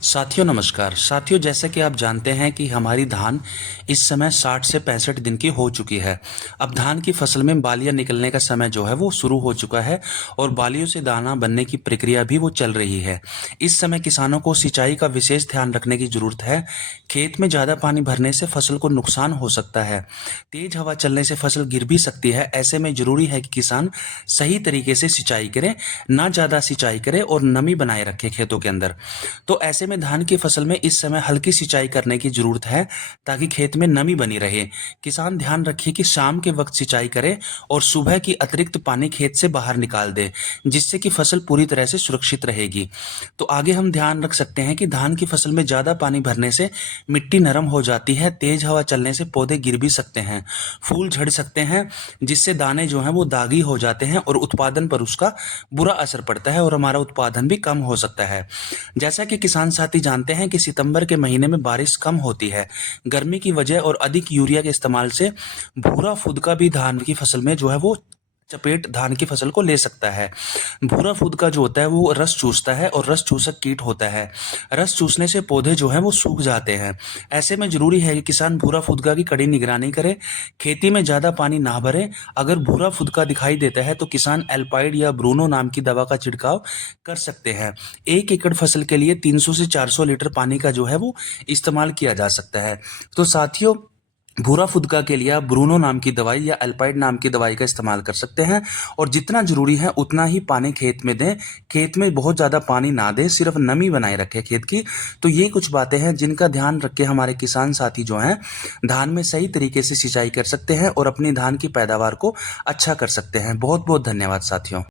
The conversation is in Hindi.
साथियों नमस्कार। साथियों, जैसे कि आप जानते हैं कि हमारी धान इस समय 60 से 65 दिन की हो चुकी है। अब धान की फसल में बालियां निकलने का समय जो है वो शुरू हो चुका है और बालियों से दाना बनने की प्रक्रिया भी वो चल रही है। इस समय किसानों को सिंचाई का विशेष ध्यान रखने की जरूरत है। खेत में ज़्यादा पानी भरने से फसल को नुकसान हो सकता है। तेज हवा चलने से फसल गिर भी सकती है। ऐसे में जरूरी है कि किसान सही तरीके से सिंचाई करे, ना ज़्यादा सिंचाई करे और नमी बनाए रखे खेतों के अंदर। तो ऐसे में धान की फसल में इस समय हल्की सिंचाई करने की जरूरत है ताकि खेत में नमी बनी रहे। किसान ध्यान रखिए कि शाम के वक्त सिंचाई करे और सुबह की अतिरिक्त पानी खेत से बाहर निकाल दे, जिससे कि फसल पूरी तरह से सुरक्षित रहेगी। तो आगे हम ध्यान रख सकते हैं कि धान की फसल में ज़्यादा पानी भरने से मिट्टी नरम हो जाती है, तेज हवा चलने से पौधे गिर भी सकते हैं, फूल झड़ सकते हैं, जिससे दाने जो हैं वो दागी हो जाते हैं और उत्पादन पर उसका बुरा असर पड़ता है और हमारा उत्पादन भी कम हो सकता है। जैसा कि किसान साथी जानते हैं कि सितंबर के महीने में बारिश कम होती है। गर्मी की वजह और अधिक यूरिया के इस्तेमाल से भूरा फुदका भी धान की फसल में जो है वो चपेट धान की फसल को ले सकता है। भूरा फुदका जो होता है वो रस चूसता है और रस चूसक कीट होता है। रस चूसने से पौधे जो हैं वो सूख जाते हैं। ऐसे में जरूरी है कि किसान भूरा फुदका की कड़ी निगरानी करे, खेती में ज़्यादा पानी ना भरे। अगर भूरा फुदका दिखाई देता है तो किसान एल्पाइड या ब्रूनो नाम की दवा का छिड़काव कर सकते हैं। 1 एकड़ फसल के लिए 300 से 400 लीटर पानी का जो है वो इस्तेमाल किया जा सकता है। तो साथियों, भूरा फुदका के लिए आप ब्रूनो नाम की दवाई या एल्पाइड नाम की दवाई का इस्तेमाल कर सकते हैं और जितना जरूरी है उतना ही पानी खेत में दें। खेत में बहुत ज़्यादा पानी ना दें, सिर्फ नमी बनाए रखें खेत की। तो ये कुछ बातें हैं जिनका ध्यान रख के हमारे किसान साथी जो हैं धान में सही तरीके से सिंचाई कर सकते हैं और अपनी धान की पैदावार को अच्छा कर सकते हैं। बहुत बहुत धन्यवाद साथियों।